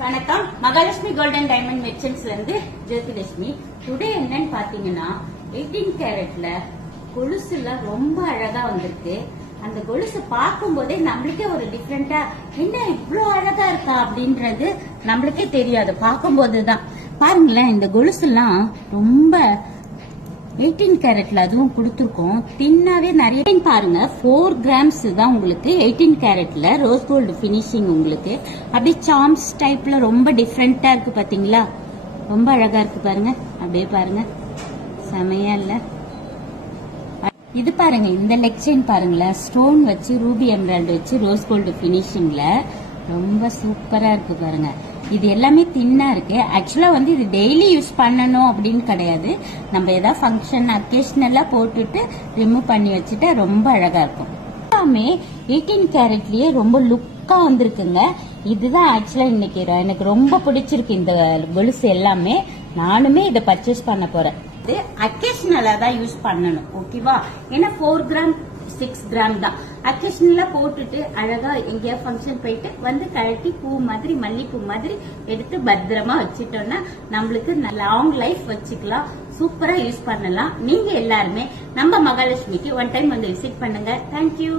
வணக்கம். Mahalakshmi golden diamond மெர்ச்சன்ட்ஸ்ல இருந்து Jyothilakshmi. Today என்னன்னு பாத்தீங்கன்னா 18 கேரட்ல கொலுசுல ரொம்ப அழகா வந்திருக்கு. அந்த கொலுசு பார்க்கும் போதே நம்மளுக்கே ஒரு டிஃப்ரெண்டா என்ன இவ்வளவு அழகா இருக்கா அப்படின்றது நம்மளுக்கே தெரியாது. பார்க்கும் போதுதான் பாருங்களேன், இந்த கொலுசு எல்லாம் ரொம்ப 18 கேரட்ல அதுவும் கொடுத்துருக்கோம். தின்னாவே நிறைய பாருங்க, 4 கிராம்ஸ் தான் உங்களுக்கு 18 கேரட்ல ரோஸ் கோல்டு பினிஷிங். உங்களுக்கு அப்படியே சாம்ஸ் டைப்ல ரொம்ப டிஃப்ரெண்டா இருக்கு பாத்தீங்களா, ரொம்ப அழகா இருக்கு பாருங்க. அப்படியே பாருங்க, செமையா இல்ல? இது பாருங்க, இந்த லெக் செயின் பாருங்களேன், ஸ்டோன் வச்சு ரூபி எம்ராய்டரி வச்சு ரோஸ் கோல்டு பினிஷிங்ல ரொம்ப சூப்பரா இருக்கு பாருங்க. இது எல்லாமே தின்னா இருக்கு. ஆக்சுவலா வந்து இது டெய்லி யூஸ் பண்ணணும் அப்படின்னு கிடையாது. நம்ம ஏதாவது ஃபங்க்ஷன் அக்கேஷனலா போட்டுட்டு ரிமூவ் பண்ணி வச்சுட்டா ரொம்ப அழகா இருக்கும். எல்லாமே 18 கேரட்லயே ரொம்ப லுக்கா வந்திருக்குங்க. இதுதான் ஆக்சுவலா இன்னைக்கு எனக்கு ரொம்ப பிடிச்சிருக்கு இந்த கொலுசு எல்லாமே. நானுமே இதை பர்ச்சேஸ் பண்ண போறேன். இது அக்கேஷனலா தான் யூஸ் பண்ணணும், ஓகேவா? ஏன்னா 4 கிராம் 6 கிராம் தான். அக்கேஷனலா போட்டுட்டு அழகா எங்கேயா ஃபங்க்ஷன் போயிட்டு வந்து கழட்டி பூ மாதிரி மல்லிப்பூ மாதிரி எடுத்து பத்திரமா வச்சுட்டோம்னா நம்மளுக்கு லாங் லைஃப் வச்சுக்கலாம், சூப்பரா யூஸ் பண்ணலாம். நீங்க எல்லாருமே நம்ம மகாலட்சுமிக்கு ஒன் டைம் வந்து விசிட் பண்ணுங்க. தேங்க்யூ.